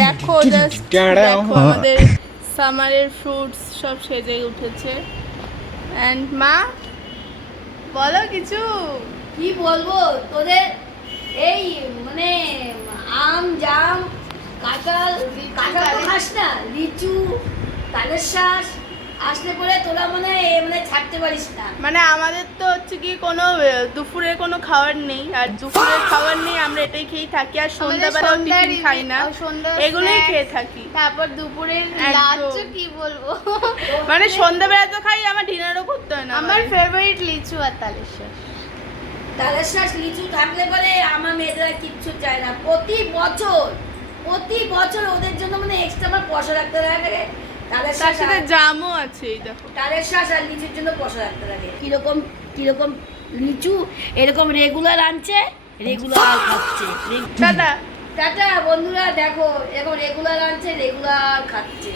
দেখো জাস্ট দেখো আমাদের সামারের ফ্রুটস সব সেজে উঠেছে। এন্ড মা বলো কিছু। কি বলবো তোদের এই মানে আম জাম কাঁঠাল কাঁঠাল তো খাস না, লিচু তালের শ্বাস আসলে পরে তোরা মানে ছাড়তে পারিস না। মানে আমাদের তো হচ্ছে কি কোনো দুপুরে কোনো খাবার নেই, আর দুপুরের খাবার নেই আমরা এটাই খেয়েই থাকি, আর সন্ধ্যাবেলাও টিফিন খাই না, এগুলোই খেয়ে থাকি। তারপর দুপুরের একদম। লাঞ্চ কি বলবো, মানে সন্ধ্যাবেলা তো খাই, আমার ডিনারও করতে হয় না। আমার ফেভারিট লিচু আর তালের শ্বাস। তালের শ্বাস লিচু থাকলে পরে আমার মেয়েরা কিচ্ছু চায় না। প্রতি বছর ওদের জন্য মানে এক্সট্রা আমার পয়সা রাখতে লাগে। তালের তার শ্বাস সাথে জামও আছে, এই দেখো তালের শ্বাস আর লিচুর জন্য পয়সা রাখতে লাগে। কিরকম লিচু এরকম রেগুলার আনছে, রেগুলার খাচ্ছে। দাদা টাটা বন্ধুরা, দেখো এরকম রেগুলার আনছে, রেগুলার খাচ্ছে।